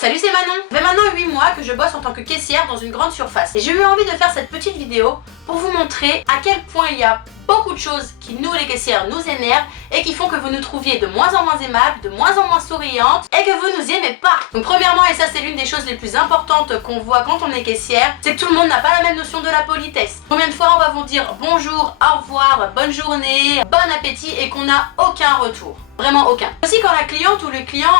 Salut, c'est Manon. Ça fait maintenant 8 mois que je bosse en tant que caissière dans une grande surface. Et j'ai eu envie de faire cette petite vidéo pour vous montrer à quel point il y a beaucoup de choses qui nous les caissières nous énervent et qui font que vous nous trouviez de moins en moins aimables, de moins en moins souriantes et que vous nous aimez pas. Donc premièrement, et ça c'est l'une des choses les plus importantes qu'on voit quand on est caissière, c'est que tout le monde n'a pas la même notion de la politesse. Combien de fois on va vous dire bonjour, au revoir, bonne journée, bon appétit et qu'on n'a aucun retour. Vraiment aucun. Aussi quand la cliente ou le client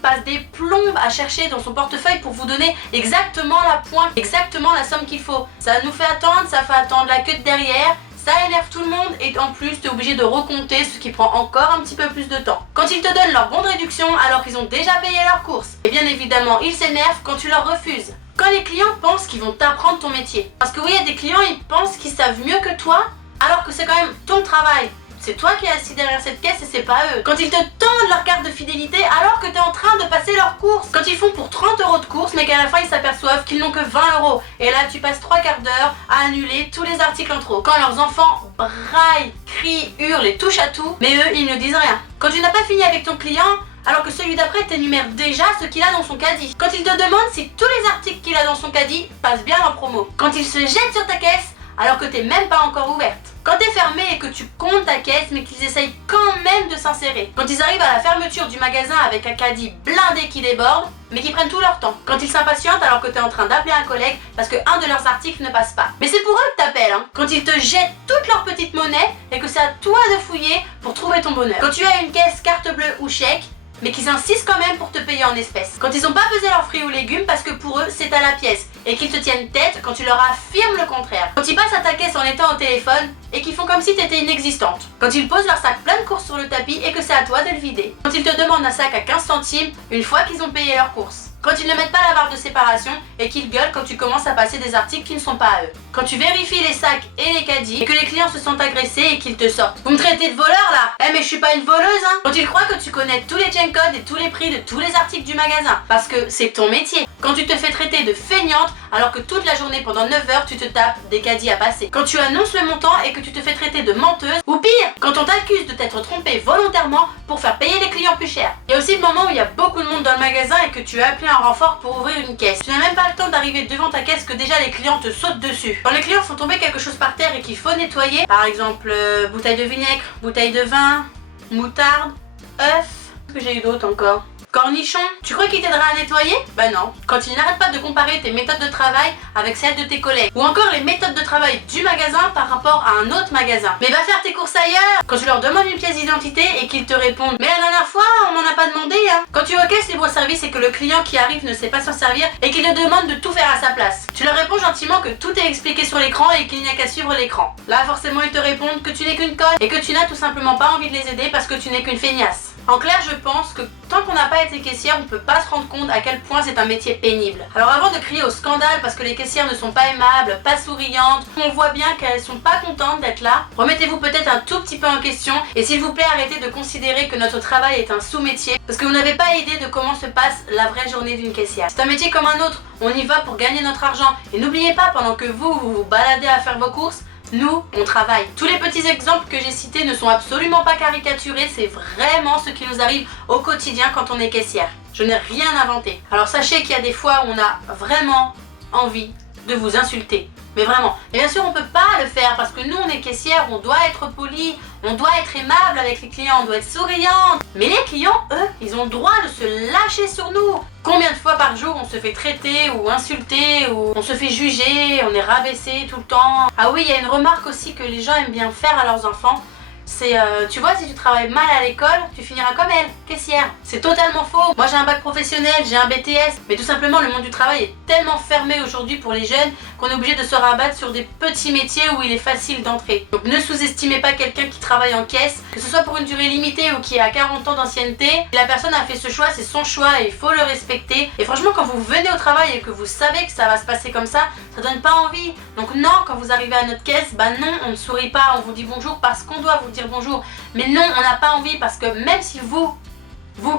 passe des plombes à chercher dans son portefeuille pour vous donner exactement la pointe, exactement la somme qu'il faut. Ça nous fait attendre, ça fait attendre la queue de derrière, ça énerve tout le monde et en plus tu es obligé de recompter, ce qui prend encore un petit peu plus de temps. Quand ils te donnent leur bon de réduction alors qu'ils ont déjà payé leurs courses, et bien évidemment ils s'énervent quand tu leur refuses. Quand les clients pensent qu'ils vont t'apprendre ton métier. Parce que oui, il y a des clients, ils pensent qu'ils savent mieux que toi alors que c'est quand même ton travail. C'est toi qui es assis derrière cette caisse et c'est pas eux. Quand ils te tendent leur carte de fidélité alors que tu es en train de passer leurs courses. Quand ils font pour 30 € de courses mais qu'à la fin ils s'aperçoivent qu'ils n'ont que 20 €. Et là tu passes 3 quarts d'heure à annuler tous les articles en trop. Quand leurs enfants braillent, crient, hurlent et touchent à tout, mais eux ils ne disent rien. Quand tu n'as pas fini avec ton client alors que celui d'après t'énumère déjà ce qu'il a dans son caddie. Quand il te demande si tous les articles qu'il a dans son caddie passent bien en promo. Quand il se jette sur ta caisse alors que t'es même pas encore ouverte. Quand t'es fermé et que tu comptes ta caisse mais qu'ils essayent quand même de s'insérer. Quand ils arrivent à la fermeture du magasin avec un caddie blindé qui déborde, mais qui prennent tout leur temps. Quand ils s'impatientent alors que t'es en train d'appeler un collègue parce qu'un de leurs articles ne passe pas. Mais c'est pour eux que t'appelles, hein. Quand ils te jettent toute leur petite monnaie et que c'est à toi de fouiller pour trouver ton bonheur. Quand tu as une caisse carte bleue ou chèque, mais qu'ils insistent quand même pour te payer en espèces. Quand ils n'ont pas pesé leurs fruits ou légumes parce que pour eux c'est à la pièce et qu'ils te tiennent tête quand tu leur affirmes le contraire. Quand ils passent à ta caisse en étant au téléphone et qu'ils font comme si t'étais inexistante. Quand ils posent leur sac plein de courses sur le tapis et que c'est à toi de le vider. Quand ils te demandent un sac à 15 centimes une fois qu'ils ont payé leurs courses. Quand ils ne mettent pas la barre de séparation et qu'ils gueulent quand tu commences à passer des articles qui ne sont pas à eux. Quand tu vérifies les sacs et les caddies et que les clients se sentent agressés et qu'ils te sortent. Vous me traitez de voleur là? Eh mais je suis pas une voleuse hein. Quand ils croient que tu connais tous les chain codes et tous les prix de tous les articles du magasin. Parce que c'est ton métier. Quand tu te fais traiter de feignante alors que toute la journée pendant 9 heures tu te tapes des caddies à passer. Quand tu annonces le montant et que tu te fais traiter de menteuse. Ou pire, quand on t'accuse de t'être trompé volontairement pour faire payer les clients plus cher. Il y a aussi le moment où il y a beaucoup de monde dans le magasin et que tu as appelé un renfort pour ouvrir une caisse. Tu n'as même pas le temps d'arriver devant ta caisse que déjà les clients te sautent dessus. Quand les clients font tomber quelque chose par terre et qu'il faut nettoyer, par exemple bouteille de vinaigre, bouteille de vin, moutarde, œuf, que j'ai eu d'autres encore. Cornichon, tu crois qu'il t'aidera à nettoyer? Bah non. Quand il n'arrête pas de comparer tes méthodes de travail avec celles de tes collègues. Ou encore les méthodes de travail du magasin par rapport à un autre magasin. Mais va faire tes courses ailleurs. Quand tu leur demandes une pièce d'identité et qu'ils te répondent mais la dernière fois on m'en a pas demandé hein. Quand tu encaisses libre-service et que le client qui arrive ne sait pas s'en servir et qu'il te demande de tout faire à sa place. Tu leur réponds gentiment que tout est expliqué sur l'écran et qu'il n'y a qu'à suivre l'écran. Là forcément ils te répondent que tu n'es qu'une conne et que tu n'as tout simplement pas envie de les aider parce que tu n'es qu'une feignasse. En clair, je pense que tant qu'on n'a pas été caissière, on ne peut pas se rendre compte à quel point c'est un métier pénible. Alors avant de crier au scandale parce que les caissières ne sont pas aimables, pas souriantes, on voit bien qu'elles sont pas contentes d'être là, remettez-vous peut-être un tout petit peu en question et s'il vous plaît arrêtez de considérer que notre travail est un sous-métier parce que vous n'avez pas idée de comment se passe la vraie journée d'une caissière. C'est un métier comme un autre, on y va pour gagner notre argent et n'oubliez pas pendant que vous vous baladez à faire vos courses, nous, on travaille. Tous les petits exemples que j'ai cités ne sont absolument pas caricaturés, c'est vraiment ce qui nous arrive au quotidien quand on est caissière. Je n'ai rien inventé. Alors sachez qu'il y a des fois où on a vraiment envie de vous insulter. Mais vraiment. Et bien sûr, on peut pas le faire parce que nous, on est caissière, on doit être poli, on doit être aimable avec les clients, on doit être souriante. Mais les clients, eux, ils ont le droit de se lâcher sur nous. Combien de fois par jour on se fait traiter ou insulter ou on se fait juger, on est rabaissé tout le temps. Ah oui, il y a une remarque aussi que les gens aiment bien faire à leurs enfants. C'est, tu vois, si tu travailles mal à l'école, tu finiras comme elle, caissière. C'est totalement faux. Moi j'ai un bac professionnel, j'ai un BTS, mais tout simplement le monde du travail est tellement fermé aujourd'hui pour les jeunes qu'on est obligé de se rabattre sur des petits métiers où il est facile d'entrer. Donc ne sous-estimez pas quelqu'un qui travaille en caisse, que ce soit pour une durée limitée ou qui a 40 ans d'ancienneté. Si la personne a fait ce choix, c'est son choix et il faut le respecter. Et franchement, quand vous venez au travail et que vous savez que ça va se passer comme ça donne pas envie. Donc non, quand vous arrivez à notre caisse, bah non, on ne sourit pas, on vous dit bonjour parce qu'on doit vous dire bonjour. Mais non, on n'a pas envie parce que même si vous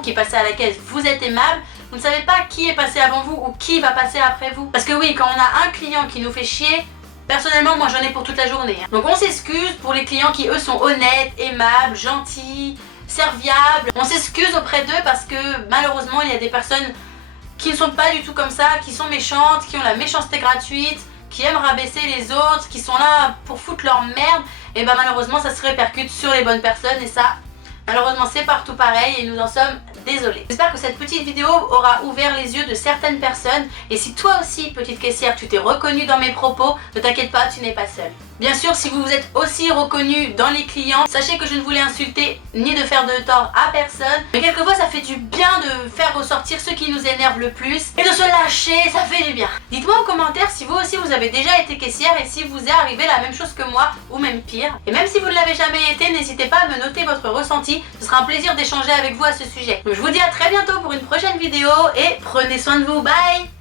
qui passez à la caisse, vous êtes aimable, vous ne savez pas qui est passé avant vous ou qui va passer après vous. Parce que oui, quand on a un client qui nous fait chier, personnellement, moi j'en ai pour toute la journée. Donc on s'excuse pour les clients qui eux sont honnêtes, aimables, gentils, serviables. On s'excuse auprès d'eux parce que malheureusement il y a des personnes qui ne sont pas du tout comme ça, qui sont méchantes, qui ont la méchanceté gratuite, qui aiment rabaisser les autres, qui sont là pour foutre leur merde, et bah malheureusement ça se répercute sur les bonnes personnes et ça, malheureusement c'est partout pareil et nous en sommes désolés. J'espère que cette petite vidéo aura ouvert les yeux de certaines personnes et si toi aussi, petite caissière, tu t'es reconnue dans mes propos, ne t'inquiète pas, tu n'es pas seule. Bien sûr, si vous vous êtes aussi reconnu dans les clients, sachez que je ne voulais insulter ni de faire de tort à personne, mais quelquefois ça fait du bien de faire ressortir ce qui nous énerve le plus et de se lâcher, ça fait du bien. Dites-moi en commentaire si vous aussi vous avez déjà été caissière et si vous est arrivé la même chose que moi ou même pire. Et même si vous ne l'avez jamais été, n'hésitez pas à me noter votre ressenti, ce sera un plaisir d'échanger avec vous à ce sujet. Donc je vous dis à très bientôt pour une prochaine vidéo et prenez soin de vous, bye.